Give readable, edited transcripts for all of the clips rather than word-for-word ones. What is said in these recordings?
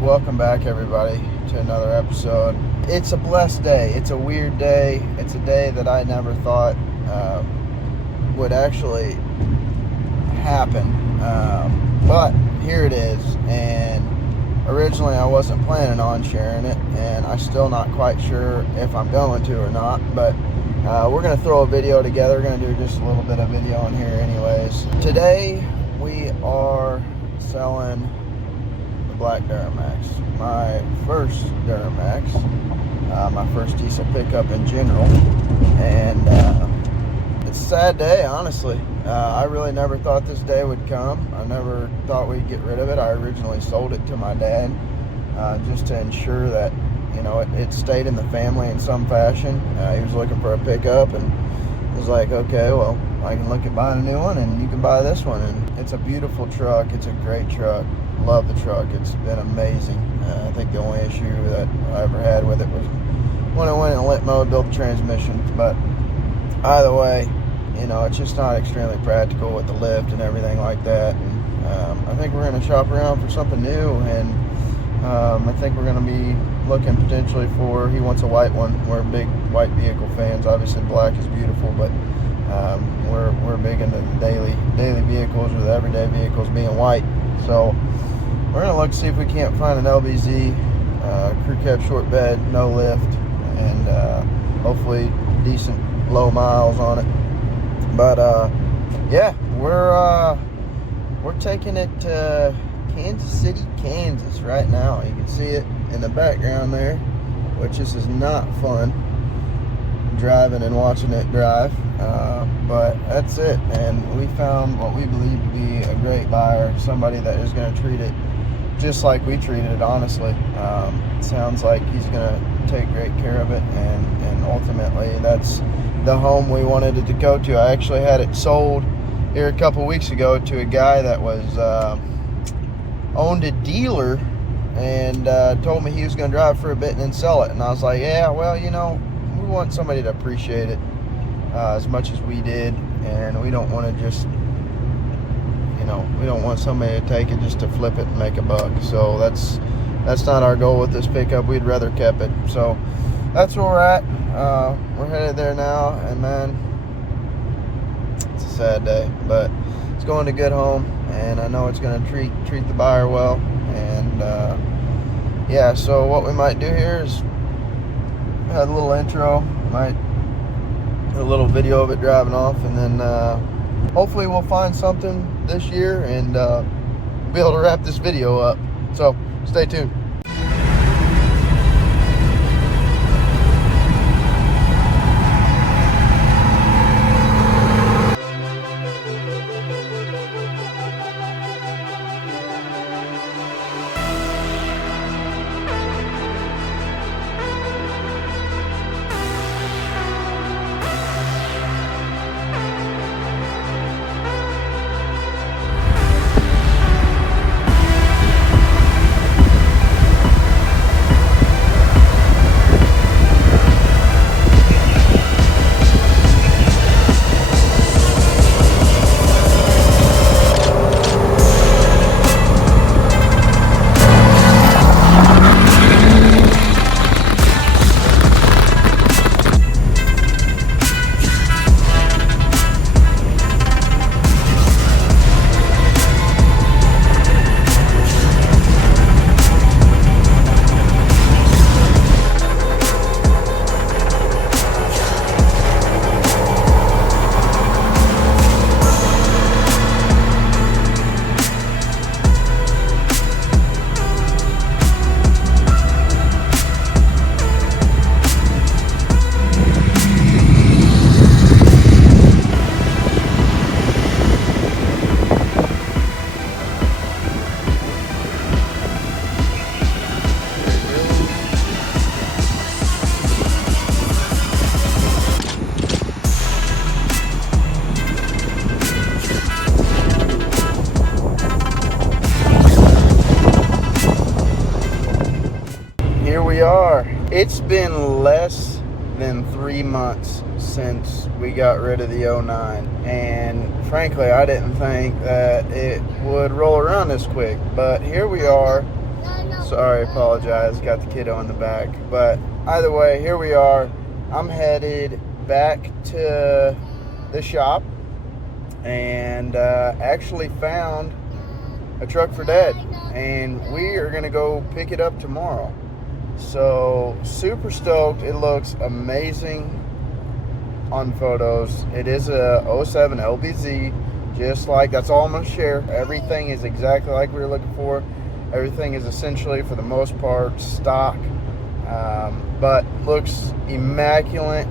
Welcome back, everybody, to another episode. It's a blessed day. It's a weird day. It's a day that I never thought would actually happen. But here it is. And originally I wasn't planning on sharing it, and I'm still not quite sure if I'm going to or not. But we're going to throw a video together. We're going to do just a little bit of video on here anyways. Today we are selling black Duramax, my first Duramax, my first diesel pickup in general, and it's a sad day, honestly. I really never thought this day would come. I never thought we'd get rid of it. I originally sold it to my dad just to ensure that, you know, it stayed in the family in some fashion. He was looking for a pickup, and I was like, okay, well, I can look at buying a new one, and you can buy this one. And it's a beautiful truck. It's a great truck. Love the truck. It's been amazing. I think the only issue that I ever had with it was when I went in lit mode, built the transmission. But either way, you know, it's just not extremely practical with the lift and everything like that. And I think we're going to shop around for something new, and I think we're going to be looking potentially for, he wants a white one. We're big white vehicle fans. Obviously black is beautiful, but we're big into the daily vehicles, or the everyday vehicles being white. So we're going to look to see if we can't find an LBZ crew cab short bed, no lift, and hopefully decent low miles on it. But yeah, we're taking it to Kansas City, Kansas right now. You can see it in the background there, which this is not fun, driving and watching it drive. But that's it, and we found what we believe to be a great buyer, somebody that is going to treat it just like we treated it, honestly. It sounds like he's going to take great care of it, and ultimately that's the home we wanted it to go to. I actually had it sold here a couple weeks ago to a guy that was owned a dealer, and told me he was going to drive for a bit and then sell it. And I was like, yeah, well, you know, we want somebody to appreciate it as much as we did, and we don't want to just, you know, we don't want somebody to take it just to flip it and make a buck. So that's not our goal with this pickup. We'd rather kept it. So that's where we're at. We're headed there now, and man, it's a sad day, but it's going to good home, and I know it's going to treat the buyer well. And yeah, so what we might do here is had a little intro, might a little video of it driving off, and then hopefully we'll find something this year and be able to wrap this video up. So stay tuned. we are. It's been less than 3 months since we got rid of the 09, and frankly I didn't think that it would roll around this quick, but here we are. Sorry, apologize. Got the kiddo in the back. But either way, here we are. I'm headed back to the shop and actually found a truck for Dad. And we are going to go pick it up tomorrow. So, super stoked. It looks amazing on photos. It is a 07 LBZ. Just like, that's all I'm going to share. Everything is exactly like we were looking for. Everything is essentially, for the most part, stock. But looks immaculate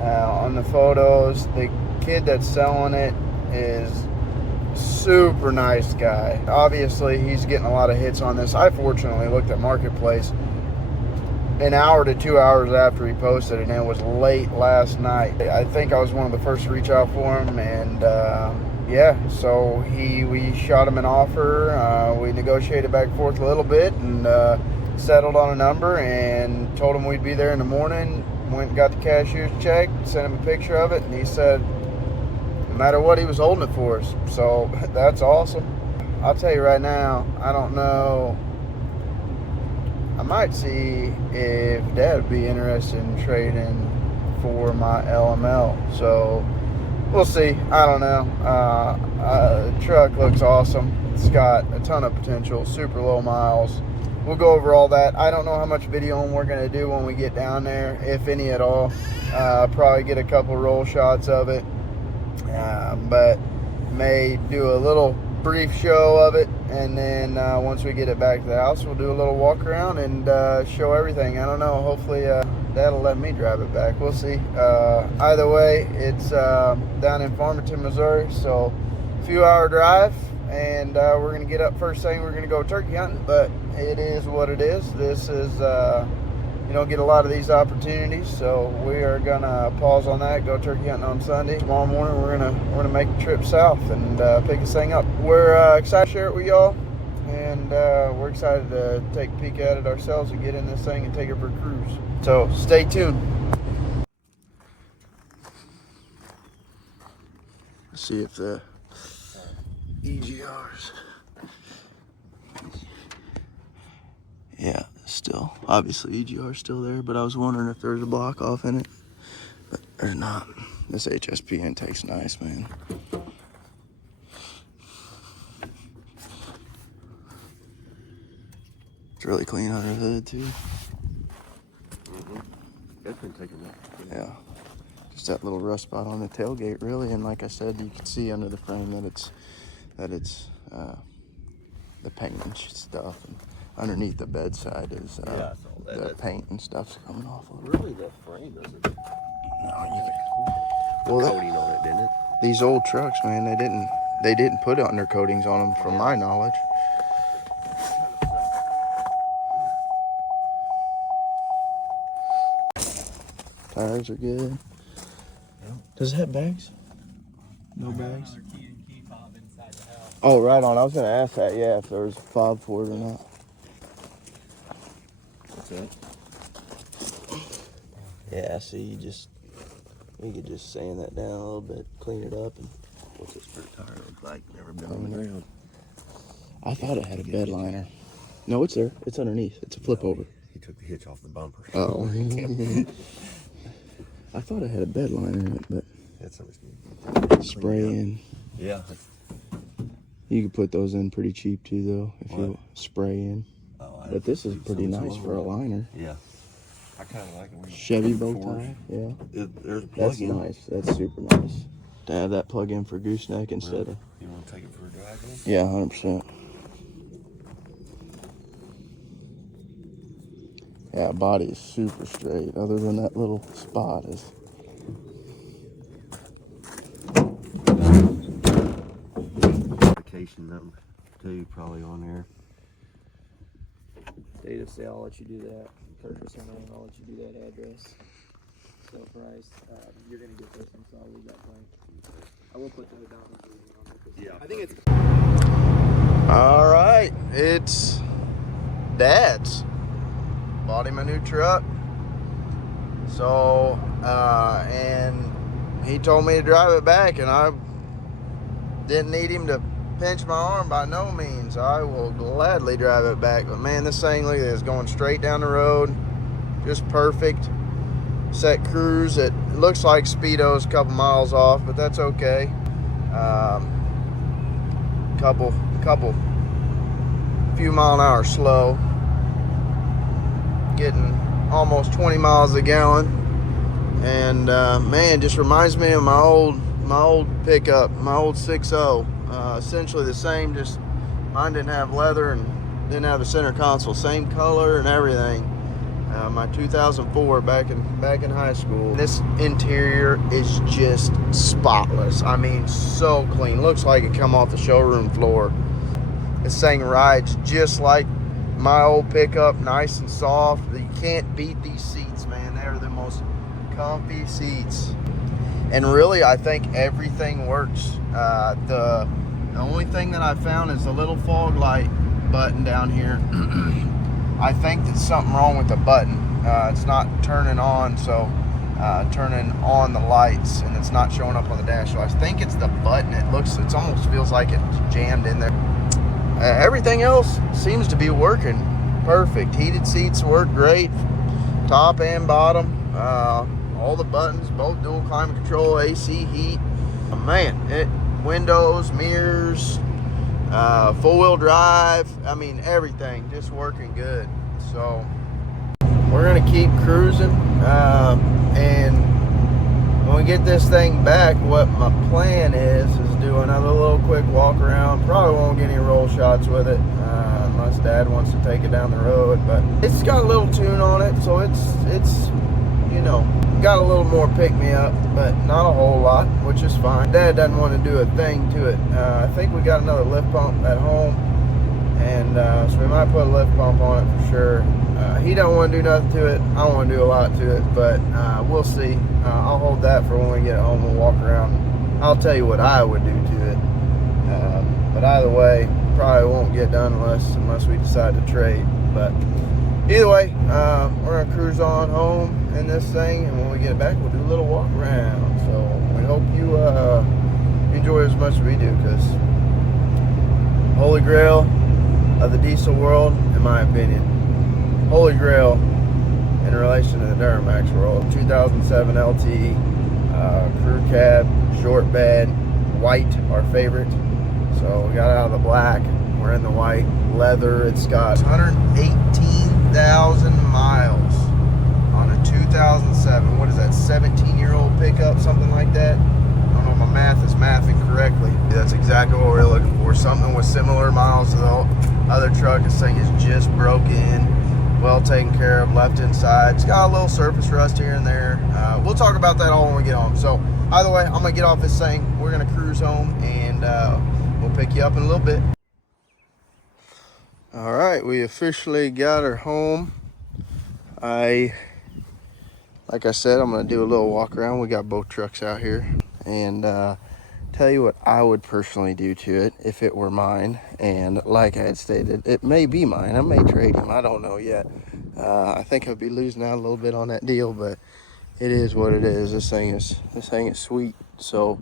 on the photos. The kid that's selling it is super nice guy. Obviously, he's getting a lot of hits on this. I fortunately looked at Marketplace an hour to 2 hours after he posted it, and it was late last night. I think I was one of the first to reach out for him, and yeah, so we shot him an offer. We negotiated back and forth a little bit and settled on a number and told him we'd be there in the morning. Went and got the cashier's check, sent him a picture of it, and he said no matter what, he was holding it for us. So that's awesome. I'll tell you right now, I don't know. I might see if Dad would be interested in trading for my LML. So we'll see. I don't know. The truck looks awesome. It's got a ton of potential, super low miles. We'll go over all that. I don't know how much videoing we're going to do when we get down there, if any at all. Probably get a couple roll shots of it. But may do a little brief show of it, and then once we get it back to the house, we'll do a little walk around and show everything. I don't know. Hopefully Dad'll let me drive it back. We'll see. Either way, it's down in Farmington, Missouri, so a few hour drive, and we're going to get up first thing. We're going to go turkey hunting, but it is what it is. This is you don't get a lot of these opportunities, so we are going to pause on that, go turkey hunting on Sunday. Tomorrow morning we're gonna make the trip south and pick this thing up. We're excited to share it with y'all, and we're excited to take a peek at it ourselves and get in this thing and take it for a cruise. So stay tuned. Let's see if the EGRs. Yeah, still, obviously EGR's still there, but I was wondering if there's a block off in it, but there's not. This HSP intake's nice, man. It's really clean under the hood too. Definitely taking that. Yeah, just that little rust spot on the tailgate, really, and like I said, you can see under the frame that it's the paint and stuff. And underneath the bedside is the paint and stuff's coming off of it. Really, the frame doesn't. No, well, Coating on it, didn't it? These old trucks, man, they didn't put undercoatings on them, from my knowledge. Tires are good. Yeah. Does it have bags? No bags. Oh, right on. I was gonna ask that. Yeah, if there was a fob for it or not. That's it. Yeah. See, we could just sand that down a little bit, clean it up, and What's this spare tire look like? Never been on the ground. I thought it had a bed liner. No, it's there. It's underneath. It's a flip over. He took the hitch off the bumper. Oh. I thought it had a bed liner in it, but That's good. spraying. Yeah. You could put those in pretty cheap too, though, if What? you spray in. Oh, But this is pretty nice for a liner. Yeah. I kind of like it. Chevy bow tie, yeah. There's a plug That's in. nice. That's super nice. To have that plug in for gooseneck instead of. You want to take it for a drive then? Yeah, 100%. Yeah, body is super straight, other than that little spot is. Vacation number 2 probably on there. Date of sale, I'll let you do that. Purchase and name, I'll let you do that address. Sale price. You're gonna get this one, so I'll leave that blank. I will put the down on it. Yeah. I think it's. All right, it's Dad's. Bought him a new truck. So, and he told me to drive it back, and I didn't need him to pinch my arm by no means. I will gladly drive it back. But man, this thing, look at this, going straight down the road. Just perfect. Set cruise. It looks like Speedo's a couple miles off, but that's okay. Few mile an hour slow. Getting almost 20 miles a gallon. And man, just reminds me of my old pickup, my old 6.0. Essentially the same, just mine didn't have leather and didn't have a center console, same color and everything. My 2004 back in high school. This interior is just spotless. I mean, so clean. Looks like it come off the showroom floor. This thing rides just like my old pickup, nice and soft. You can't beat these seats, man. They're the most comfy seats. And really, I think everything works. The only thing that I found is the little fog light button down here. I think there's something wrong with the button. It's not turning on, so turning on the lights, and it's not showing up on the dash. So I think it's the button. It almost feels like it's jammed in there. Everything else seems to be working perfect. Heated seats work great, top and bottom. All the buttons, both dual climate control, AC, heat. Man, windows, mirrors, full-wheel drive. I mean, everything just working good. So we're gonna keep cruising, and when we get this thing back, what my plan is do another little quick walk around. Probably won't get any roll shots with it unless Dad wants to take it down the road, but it's got a little tune on it, so it's you know, got a little more pick-me-up, but not a whole lot, which is fine. Dad doesn't want to do a thing to it. I think we got another lift pump at home, and so we might put a lift pump on it for sure. He don't want to do nothing to it. I don't want to do a lot to it, but we'll see. I'll hold that for when we get home and walk around. I'll tell you what I would do to it. But either way, probably won't get done unless we decide to trade. But either way, we're gonna cruise on home in this thing, and when we get it back, we'll do a little walk around. So we hope you enjoy as much as we do, because holy grail of the diesel world, in my opinion, holy grail in relation to the Duramax world. 2007 LT, crew cab, short bed, white, our favorite. So we got out of the black, we're in the white, leather. It's got 118,000 miles on a 2007. What is that, 17-year-old pickup, something like that? I don't know if my math is mathing correctly. That's exactly what we're looking for. Something with similar miles to the other truck. This thing is just broken, well taken care of, left inside. It's got a little surface rust here and there. We'll talk about that all when we get home. So either way, I'm gonna get off this thing. We're gonna cruise home, and we'll pick you up in a little bit. All right, we officially got her home. Like I said, I'm gonna do a little walk around. We got both trucks out here, and tell you what I would personally do to it if it were mine. And like I had stated, it may be mine. I may trade him. I don't know yet. I think I'd be losing out a little bit on that deal, but it is what it is. This thing is sweet. So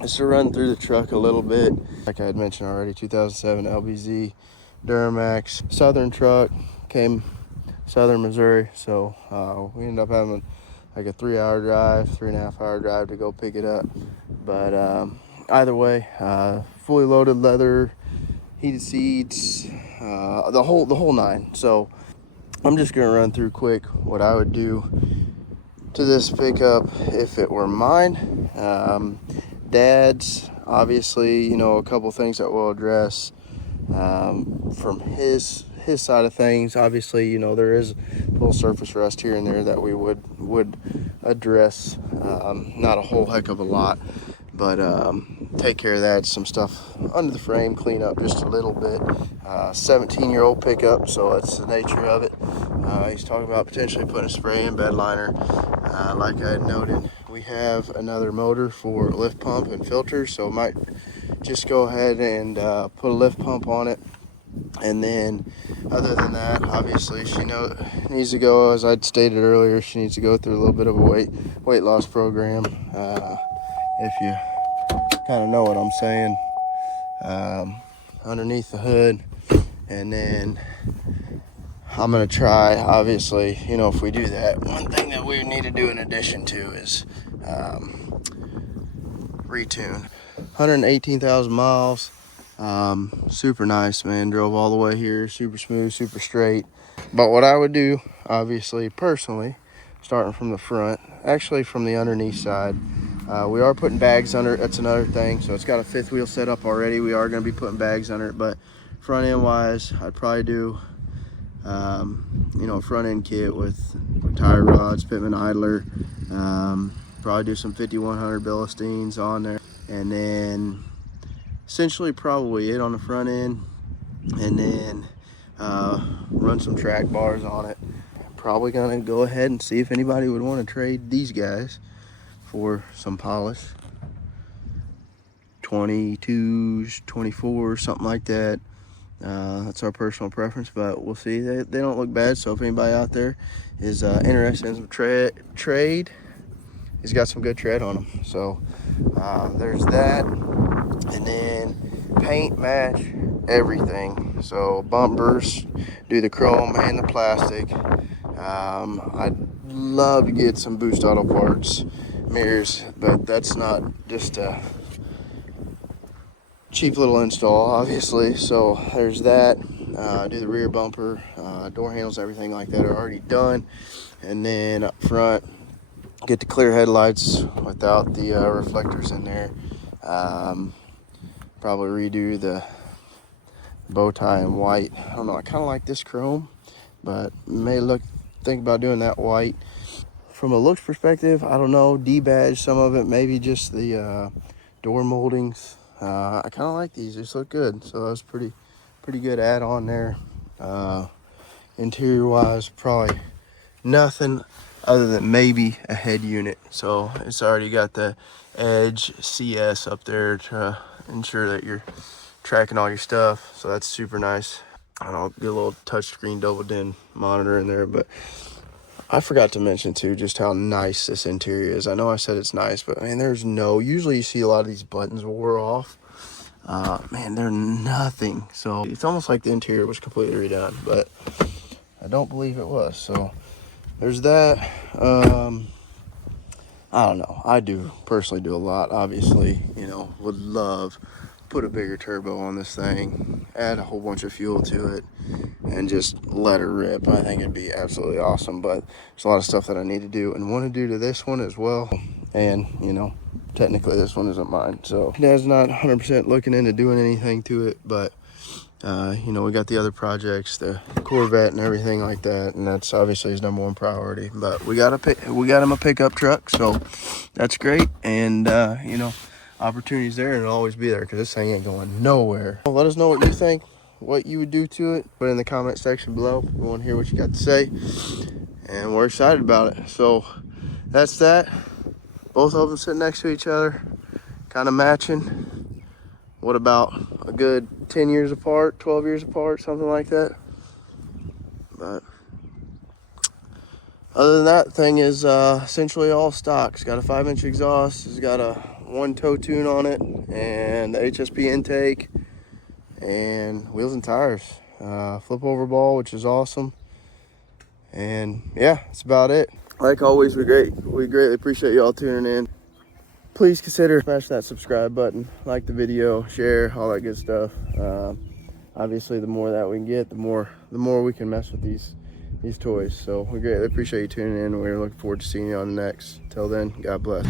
just to run through the truck a little bit, like I had mentioned already, 2007 LBZ Duramax, southern truck, came southern Missouri. So we ended up having like a 3.5-hour drive to go pick it up. But either way, fully loaded leather, heated seats, the whole nine. So I'm just gonna run through quick what I would do to this pickup if it were mine. Dad's, obviously, you know, a couple things that we'll address from his side of things. Obviously, you know, there is a little surface rust here and there that we would address. Not a whole heck of a lot, but take care of that. Some stuff under the frame, clean up just a little bit. 17-year-old pickup, so that's the nature of it. He's talking about potentially putting a spray in bed liner. Like I had noted, we have another motor for lift pump and filter, so might just go ahead and put a lift pump on it. And then other than that, obviously she needs to go, as I'd stated earlier, she needs to go through a little bit of a weight loss program. If you kind of know what I'm saying. underneath the hood. And then I'm gonna try, obviously, you know, if we do that, one thing that we need to do in addition to is retune. 118,000 miles. Super nice, man. Drove all the way here, super smooth, super straight. But what I would do, obviously, personally, starting from the front, actually from the underneath side, we are putting bags under it. That's another thing. So it's got a fifth wheel set up already. We are going to be putting bags under it, but front end wise, I'd probably do you know, a front end kit with tire rods, Pitman idler, probably do some 5100 Bilsteins on there, and then essentially probably it on the front end, and then run some track bars on it. Probably gonna go ahead and see if anybody would want to trade these guys for some polish, 22s, 24s, something like that. That's our personal preference, but we'll see. They don't look bad, so if anybody out there is interested in some trade, he's got some good tread on them. So there's that. And then paint, match, everything. So bumpers, do the chrome and the plastic. I'd love to get some Boost Auto parts, mirrors, but that's not just a cheap little install, obviously. So there's that. Do the rear bumper, door handles, everything like that are already done. And then up front, get the clear headlights without the reflectors in there. Probably redo the bow tie in white. I don't know, I kind of like this chrome, but think about doing that white. From a looks perspective, I don't know, D-badge some of it, maybe just the door moldings. I kind of like these, just look good. So that's pretty good add on there. Interior wise, probably nothing other than maybe a head unit. So it's already got the Edge CS up there to ensure that you're tracking all your stuff. So that's super nice. I'll get a little touchscreen double din monitor in there, but I forgot to mention too just how nice this interior is. I know I said it's nice, but man, usually you see a lot of these buttons wore off. Man, they're nothing. So it's almost like the interior was completely redone, but I don't believe it was. So there's that. I don't know. I personally do a lot. Obviously, you know, would love put a bigger turbo on this thing, add a whole bunch of fuel to it, and just let her rip. I think it'd be absolutely awesome, but there's a lot of stuff that I need to do and want to do to this one as well. And, you know, technically this one isn't mine, so Dad's not 100% looking into doing anything to it, but you know, we got the other projects, the Corvette and everything like that, and that's obviously his #1 priority. But we got him a pickup truck, so that's great. And you know, opportunities there, and it'll always be there because this thing ain't going nowhere. Well, let us know what you think, what you would do to it. Put it in the comment section below. We want to hear what you got to say, and we're excited about it. So that's that. Both of them sitting next to each other, kind of matching. What about a good 10 years apart, 12 years apart, something like that? But other than that, thing is essentially all stock. It's got a 5-inch exhaust. It's got a 1 toe tune on it, and the HSP intake, and wheels and tires. Flip over ball, which is awesome. And yeah, that's about it. Like always, we greatly appreciate y'all tuning in. Please consider smash that subscribe button, like the video, share, all that good stuff. Obviously, the more that we can get, the more we can mess with these toys. So we greatly appreciate you tuning in. We're looking forward to seeing you on the next. Till then, God bless.